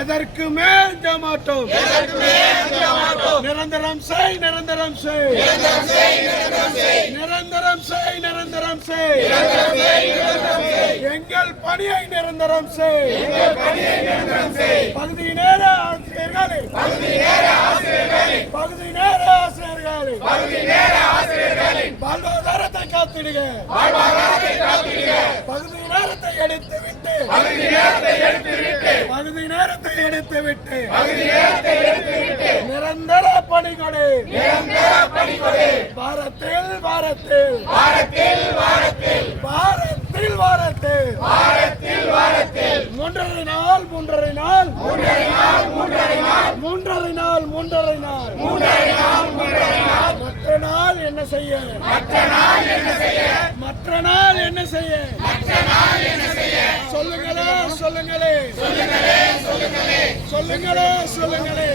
எதற்குமே அஞ்ச மாட்டோம். நிரந்தரம் செய், நிரந்தரம் செய், நிரந்தரம் செய், நிரந்தரம் செய், எங்கள் பணியை நிரந்தரம் செய். பகுதி நேர ஆசிரியர்களே, பகுதி நேர ஆசிரியர்களே, வாழ்வாதாரத்தை காத்திடுக. பகுதி நேரத்தை எடுத்துவிட்டு, பகுதி நேரத்தை எடுத்துவிட்டு நிரந்தர பணிகொடு. வாரத்தில் வாரத்தில் வாரத்தில் வாரத்தில் 3.5 நாள் 3.5 நாள் 3.5 நாள் 3.5 நாள். மற்ற நாள் என்ன செய்ய? மற்ற நாள் என்ன செய்ய? சொல்லுங்களே சொல்லுங்களே சொல்லுங்களே சொல்லுங்களே.